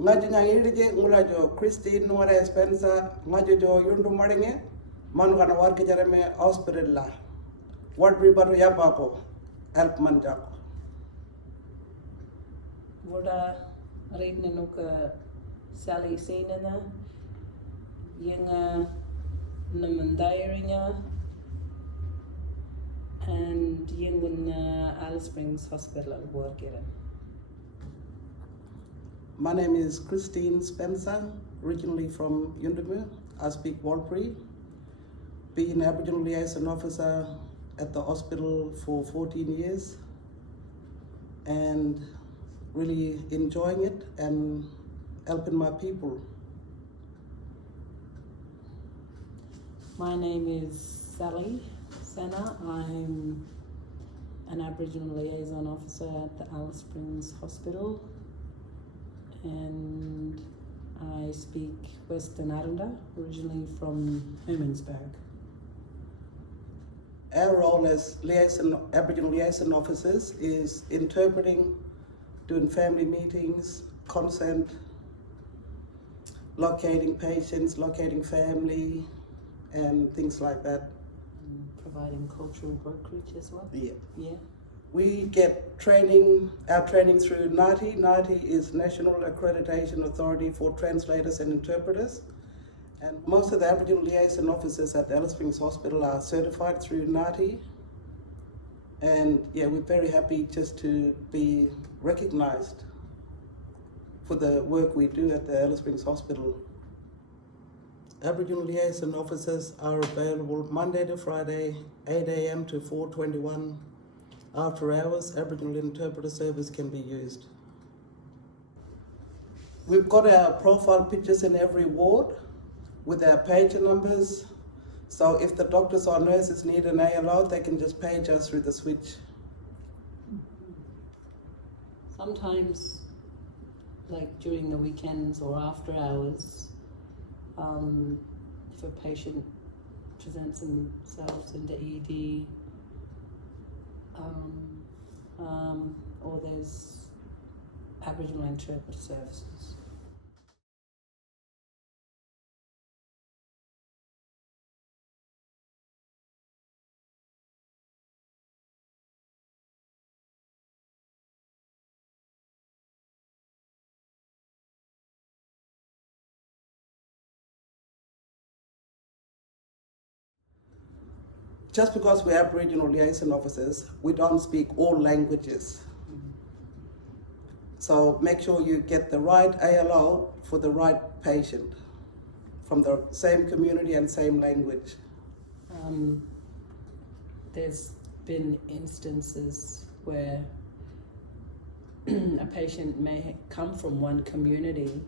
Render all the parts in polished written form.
ngaji nyangirije ngulajo Christine Ware Spencer ngajo jo yundu maringe manu kana warke jareme hospital la wadri batu yabako help man jako Voda redne nuka Sally Senana Yinga Namandairinga and Yingwin Alice Springs Hospital working. My name is Christine Spencer, originally from Yundumu. I speak Warlpiri. Been an Aboriginal Liaison Officer at the hospital for 14 years and really enjoying it and helping my people. My name is Sally Senna. I'm an Aboriginal Liaison Officer at the Alice Springs Hospital and I speak Western Aranda, originally from Hermansburg. Our role as Aboriginal Liaison Officers is interpreting, doing family meetings, consent, locating patients, locating family, and things like that. Providing cultural brokerage as well? Yeah. Yeah. We get training, our training through NATI. NATI is National Accreditation Authority for Translators and Interpreters. And most of the Aboriginal Liaison Officers at the Alice Springs Hospital are certified through NATI. And yeah, we're very happy just to be recognized for the work we do at the Alice Springs Hospital. Aboriginal Liaison Officers are available Monday to Friday, 8 a.m. to 4:21. After hours, Aboriginal interpreter service can be used. We've got our profile pictures in every ward with our pager numbers. So if the doctors or nurses need an ALO, they can just page us through the switch. Sometimes, like during the weekends or after hours, if a patient presents themselves into ED, or there's Aboriginal interpreter services. Just because we're Aboriginal Liaison Officers, we don't speak all languages. So make sure you get the right ALO for the right patient from the same community and same language. There's been instances where a patient may come from one community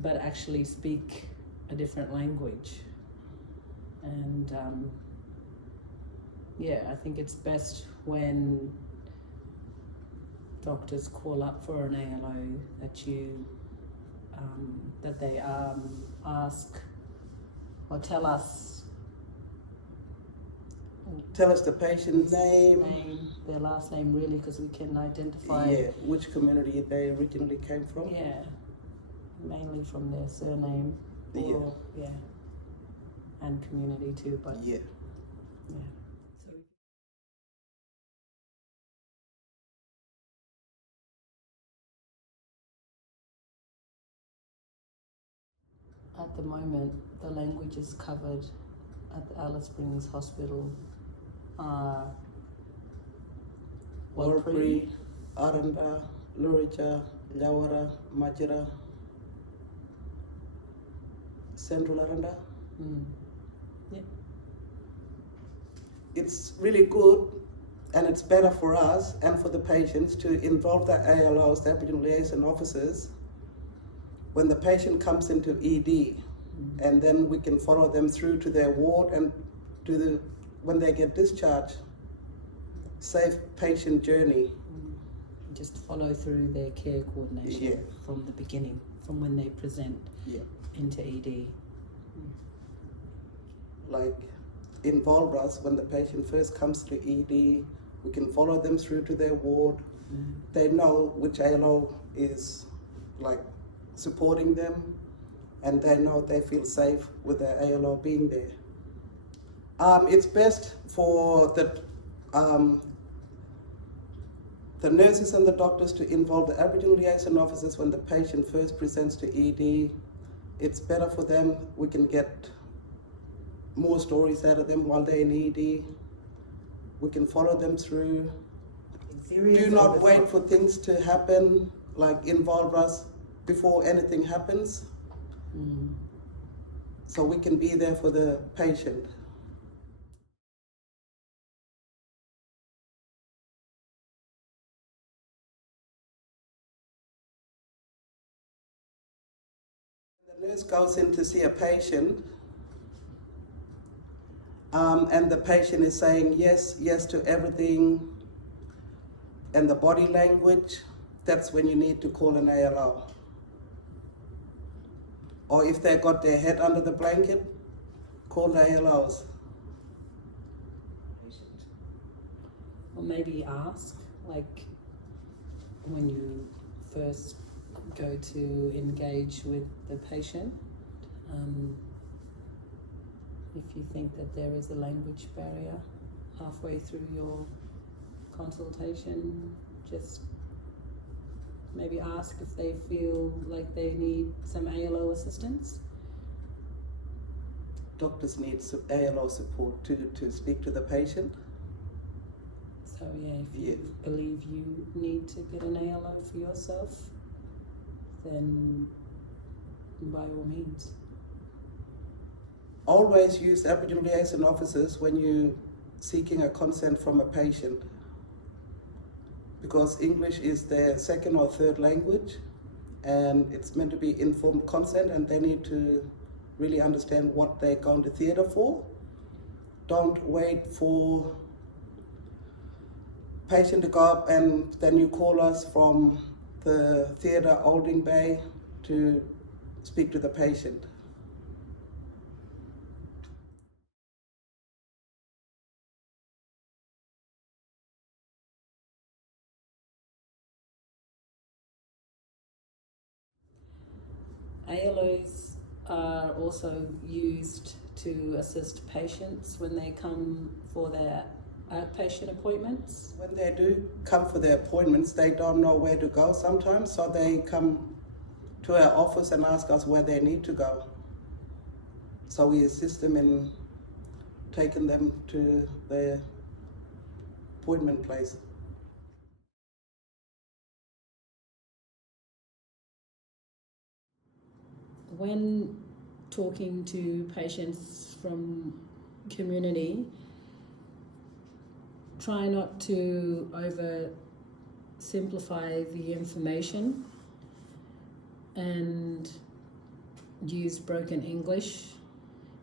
but actually speak a different language. And yeah, I think it's best when doctors call up for an ALO that they ask or tell us the patient's name, their last name, really, because we can identify which community they originally came from. Yeah, mainly from their surname or and community too, but yeah. At the moment, the languages covered at the Alice Springs Hospital are Warlpiri, Aranda, Lurija, Lawara, Majira, Central Aranda. Yeah. It's really good and it's better for us and for the patients to involve the ALOs, the Aboriginal Liaison Officers, when the patient comes into ED, and then we can follow them through to their ward and to when they get discharged. Safe patient journey. Just follow through their care coordination from the beginning, from when they present into ED. Like involve us when the patient first comes to ED. We can follow them through to their ward. They know which ALO is like supporting them, and they know they feel safe with the ALO being there. It's best for the nurses and the doctors to involve the Aboriginal Liaison Officers when the patient first presents to ED. It's better for them. We can get more stories out of them while they're in ED. We can follow them through. Do not wait for things to happen, like involve us before anything happens. So we can be there for the patient. The nurse goes in to see a patient, and the patient is saying yes, yes to everything, and the body language, that's when you need to call an ALO. Or if they got their head under the blanket, call the ALOs. Or maybe ask, like when you first go to engage with the patient, if you think that there is a language barrier halfway through your consultation, just maybe ask if they feel like they need some ALO assistance. Doctors need ALO support to speak to the patient. So yeah, if you believe you need to get an ALO for yourself, then by all means. Always use Aboriginal Liaison Officers when you're seeking a consent from a patient, because English is their second or third language, and it's meant to be informed consent, and they need to really understand what they're going to theatre for. Don't wait for patient to go up and then you call us from the theatre Olding Bay to speak to the patient. ALOs are also used to assist patients when they come for their outpatient appointments. When they do come for their appointments, they don't know where to go sometimes, so they come to our office and ask us where they need to go. So we assist them in taking them to their appointment place. When talking to patients from community, try not to oversimplify the information and use broken English.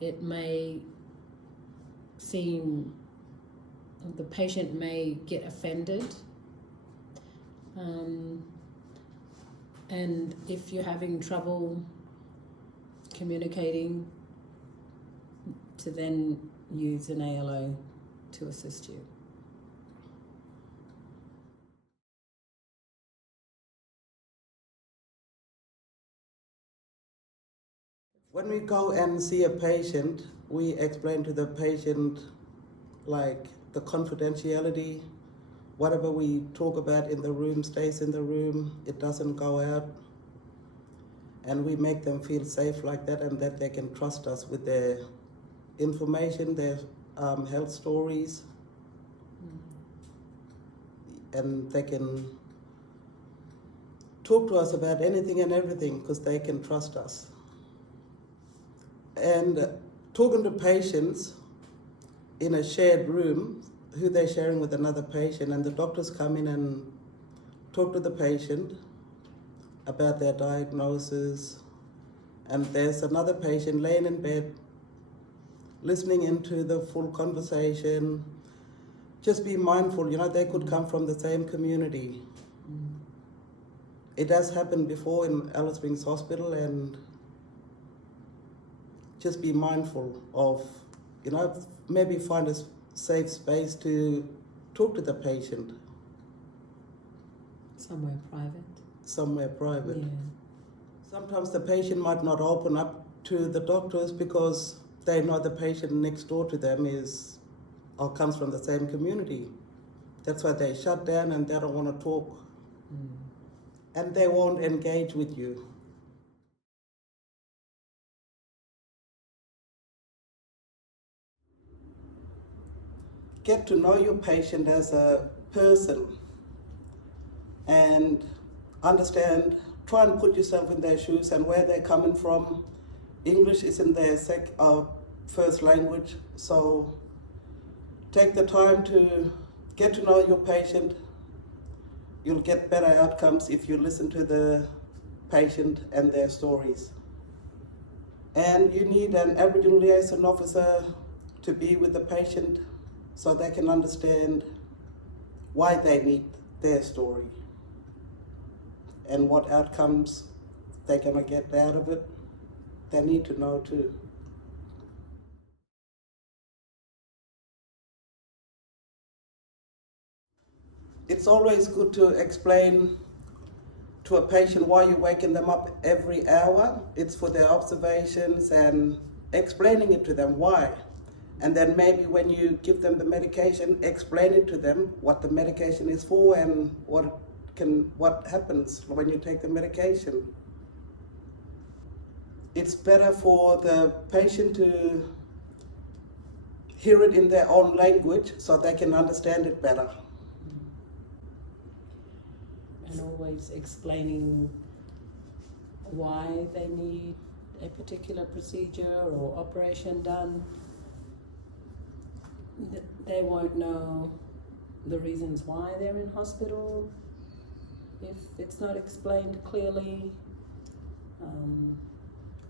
It may seem, the patient may get offended. And if you're having trouble communicating, to then use an ALO to assist you. When we go and see a patient, we explain to the patient like the confidentiality, whatever we talk about in the room stays in the room, it doesn't go out. And we make them feel safe like that, and that they can trust us with their information, their health stories. And they can talk to us about anything and everything because they can trust us. And talking to patients in a shared room, who they're sharing with another patient, and the doctors come in and talk to the patient about their diagnosis, and there's another patient laying in bed listening into the full conversation. Just be mindful, they could come from the same community. It has happened before in Alice Springs Hospital, and just be mindful of, maybe find a safe space to talk to the patient. Somewhere private. somewhere private. Yeah. Sometimes the patient might not open up to the doctors because they know the patient next door to them is or comes from the same community. That's why they shut down and they don't want to talk. And they won't engage with you. Get to know your patient as a person and understand, try and put yourself in their shoes and where they're coming from. English isn't their first language, so take the time to get to know your patient. You'll get better outcomes if you listen to the patient and their stories. And you need an Aboriginal Liaison Officer to be with the patient so they can understand why they need their story and what outcomes they're going to get out of it. They need to know too. It's always good to explain to a patient why you're waking them up every hour. It's for their observations and explaining it to them why. And then maybe when you give them the medication, explain it to them what the medication is for and what happens when you take the medication. It's better for the patient to hear it in their own language so they can understand it better. And always explaining why they need a particular procedure or operation done. They won't know the reasons why they're in hospital if it's not explained clearly.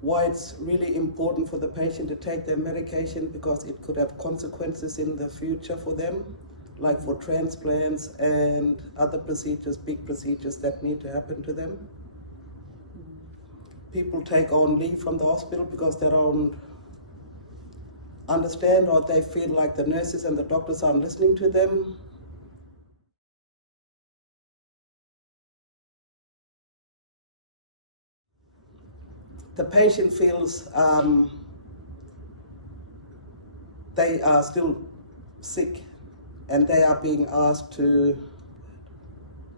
Why it's really important for the patient to take their medication, because it could have consequences in the future for them, like for transplants and other procedures, big procedures that need to happen to them. People take on leave from the hospital because they don't understand, or they feel like the nurses and the doctors aren't listening to them. The patient feels they are still sick and they are being asked to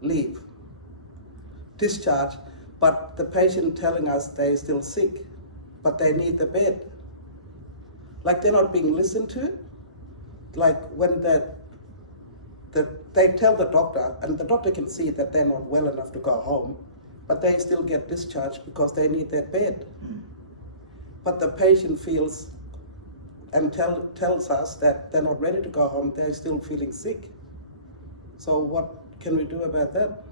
leave, discharge, but the patient telling us they're still sick, but they need the bed. Like they're not being listened to. Like when they tell the doctor, and the doctor can see that they're not well enough to go home, but they still get discharged because they need their bed. But the patient feels and tells us that they're not ready to go home, they're still feeling sick. So what can we do about that?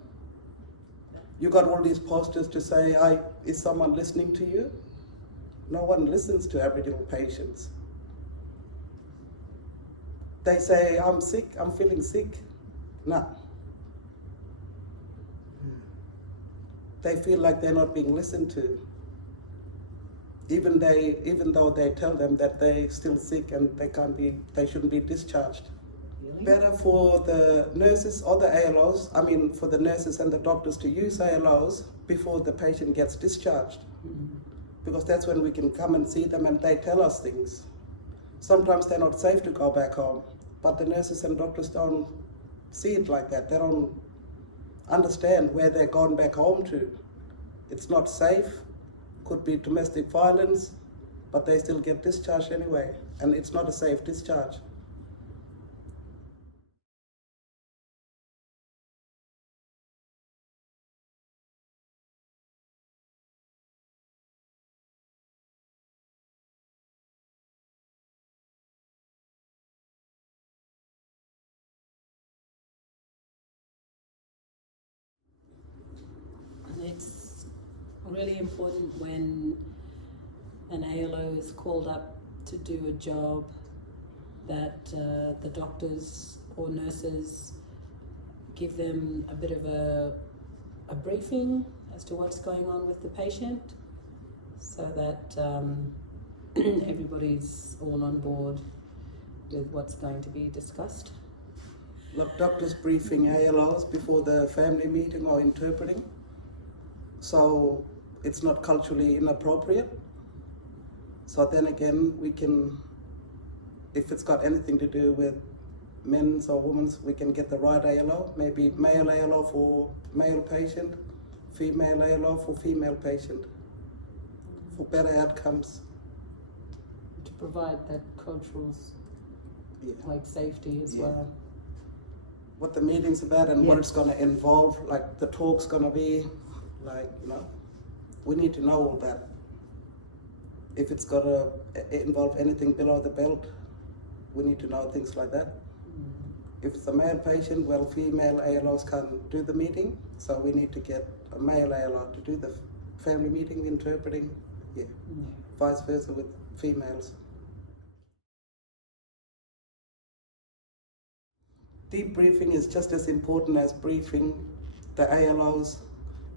You got all these posters to say, is someone listening to you? No one listens to Aboriginal patients. They say, I'm sick, I'm feeling sick. No. They feel like they're not being listened to. Even though they tell them that they're still sick and they shouldn't be discharged. Really? Better for the nurses or the ALOs, for the nurses and the doctors to use ALOs before the patient gets discharged. Because that's when we can come and see them and they tell us things. Sometimes they're not safe to go back home, but the nurses and doctors don't see it like that. They don't understand where they're going back home to. It's not safe, could be domestic violence, but they still get discharged anyway, and it's not a safe discharge. It's really important when an ALO is called up to do a job that the doctors or nurses give them a bit of a briefing as to what's going on with the patient, so that everybody's all on board with what's going to be discussed. Look, doctors briefing ALOs before the family meeting or interpreting. so it's not culturally inappropriate. So then again, we can, if it's got anything to do with men's or women's, we can get the right ALO, maybe male ALO for male patient, female ALO for female patient, for better outcomes. To provide that cultural Yeah. like safety as Yeah. well. What the meeting's about and what Yeah. it's going to involve, like the talk's going to be, like, we need to know all that. If it's got to involve anything below the belt, we need to know things like that. If it's a male patient, well, female ALOs can't do the meeting, so we need to get a male ALO to do the family meeting, interpreting, vice versa with females. Debriefing is just as important as briefing the ALOs.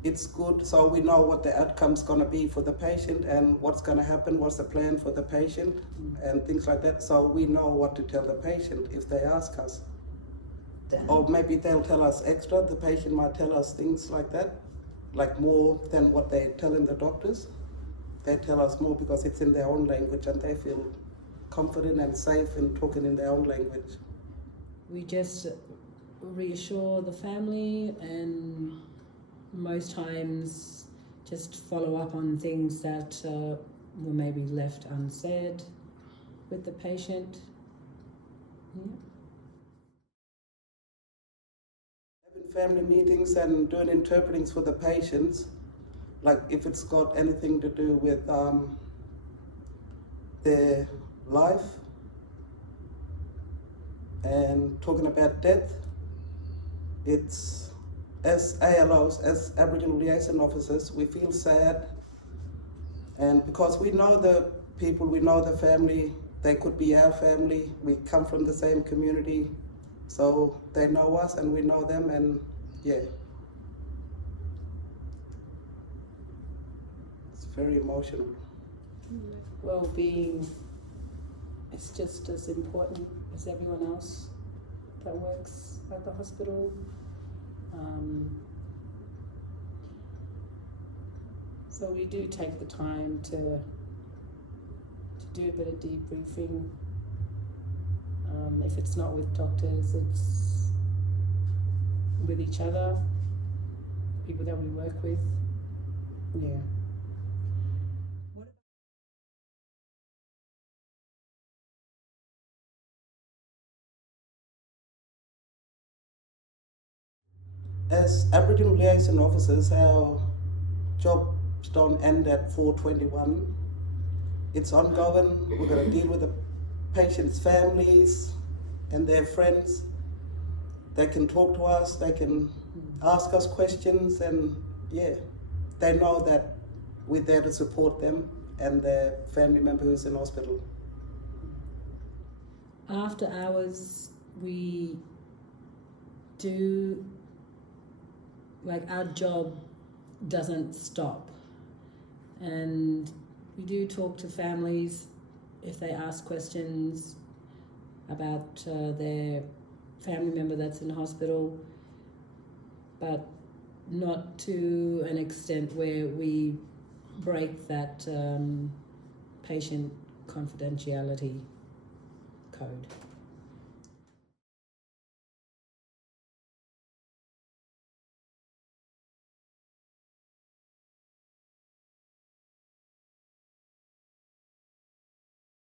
It's good so we know what the outcome's going to be for the patient and what's going to happen, what's the plan for the patient, and things like that, so we know what to tell the patient if they ask us. Or maybe they'll tell us extra, the patient might tell us things like that, like more than what they're telling the doctors. They tell us more because it's in their own language and they feel confident and safe in talking in their own language. We just reassure the family and most times just follow up on things that were maybe left unsaid with the patient. Yeah. Having family meetings and doing interpretings for the patients, like if it's got anything to do with their life and talking about death, it's, as ALOs, as Aboriginal Liaison Officers, we feel sad, and because we know the people, we know the family, they could be our family, we come from the same community, so they know us and we know them, and yeah. It's very emotional. Well-being is just as important as everyone else that works at the hospital. So we do take the time to do a bit of debriefing. If it's not with doctors, it's with each other, people that we work with. Yeah. As Aboriginal Liaison Officers, our jobs don't end at 4:21. It's ongoing. We're going to deal with the patients' families and their friends. They can talk to us, they can ask us questions, and yeah, they know that we're there to support them and their family member who's in hospital. After hours, we do, like, our job doesn't stop, and we do talk to families if they ask questions about their family member that's in hospital, but not to an extent where we break that patient confidentiality code.